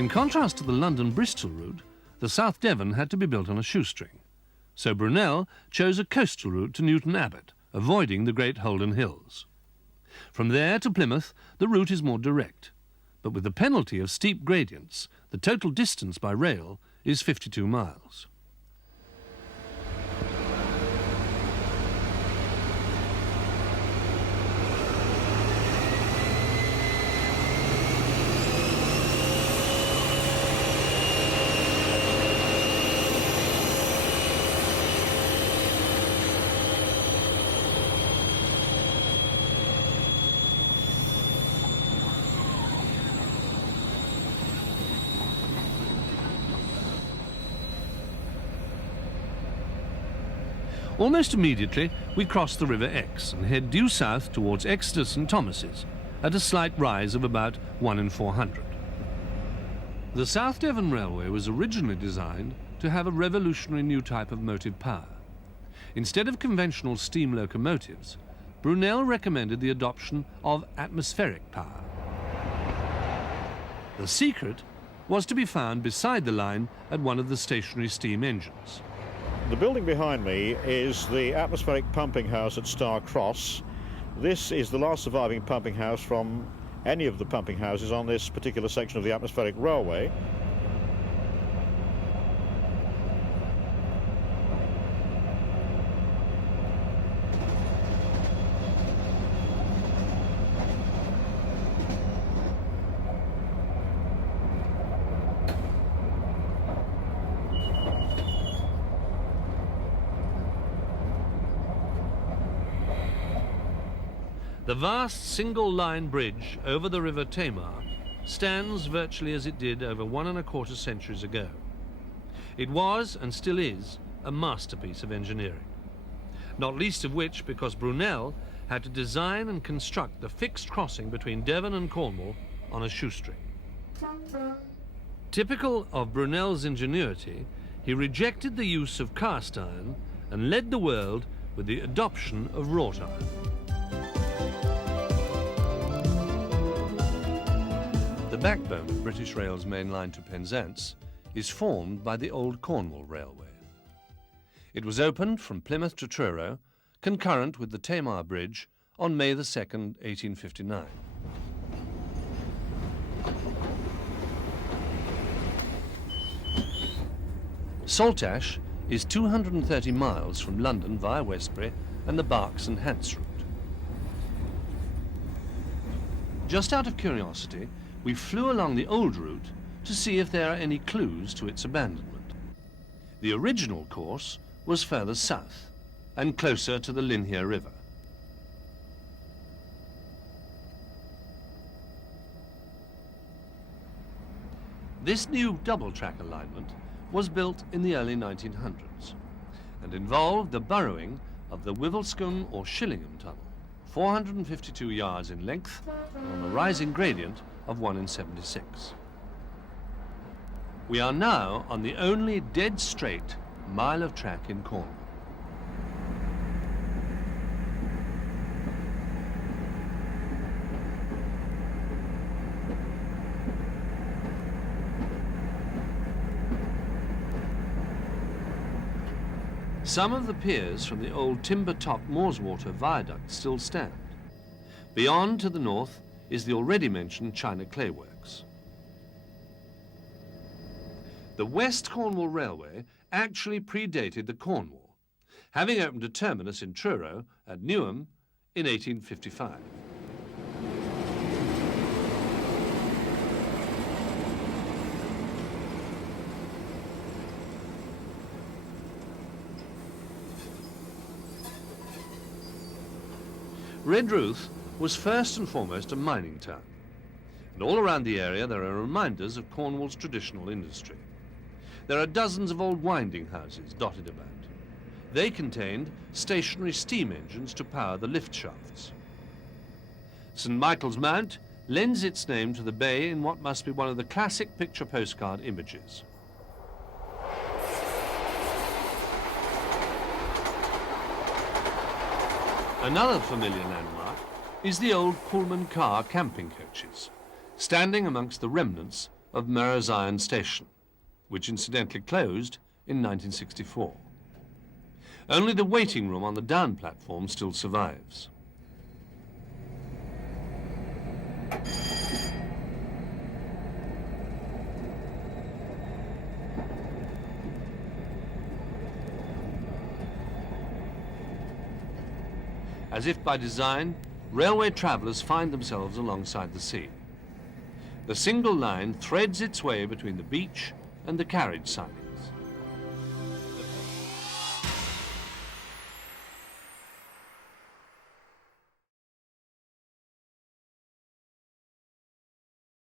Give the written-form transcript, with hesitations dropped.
In contrast to the London-Bristol route, the South Devon had to be built on a shoestring. So Brunel chose a coastal route to Newton Abbot, avoiding the Great Holden Hills. From there to Plymouth, the route is more direct, but with the penalty of steep gradients, the total distance by rail is 52 miles. Almost immediately, we cross the River Exe and head due south towards Exeter St Thomas's at a slight rise of about 1 in 400. The South Devon Railway was originally designed to have a revolutionary new type of motive power. Instead of conventional steam locomotives, Brunel recommended the adoption of atmospheric power. The secret was to be found beside the line at one of the stationary steam engines. The building behind me is the atmospheric pumping house at Starcross. This is the last surviving pumping house from any of the pumping houses on this particular section of the atmospheric railway. The vast single-line bridge over the River Tamar stands virtually as it did over 1¼ centuries ago. It was, and still is, a masterpiece of engineering, not least of which because Brunel had to design and construct the fixed crossing between Devon and Cornwall on a shoestring. Typical of Brunel's ingenuity, he rejected the use of cast iron and led the world with the adoption of wrought iron. The backbone of British Rail's main line to Penzance is formed by the old Cornwall Railway. It was opened from Plymouth to Truro, concurrent with the Tamar Bridge on May 2nd, 1859. Saltash is 230 miles from London via Westbury and the Berks and Hants route. Just out of curiosity, we flew along the old route to see if there are any clues to its abandonment. The original course was further south and closer to the Linhere River. This new double-track alignment was built in the early 1900s and involved the burrowing of the Wivelscombe or Shillingham Tunnel, 452 yards in length on a rising gradient of 1 in 76. We are now on the only dead straight mile of track in Cornwall. Some of the piers from the old timber-top Moorswater viaduct still stand. Beyond to the north is the already mentioned China Clay Works. The West Cornwall Railway actually predated the Cornwall, having opened a terminus in Truro at Newham in 1855. Redruth was first and foremost a mining town, and all around the area there are reminders of Cornwall's traditional industry. There are dozens of old winding houses dotted about. They contained stationary steam engines to power the lift shafts. St. Michael's Mount lends its name to the bay in what must be one of the classic picture postcard images. Another familiar landmark is the old Pullman car camping coaches, standing amongst the remnants of Marazion Station, which incidentally closed in 1964. Only the waiting room on the down platform still survives. As if by design, railway travellers find themselves alongside the sea. The single line threads its way between the beach and the carriage siding.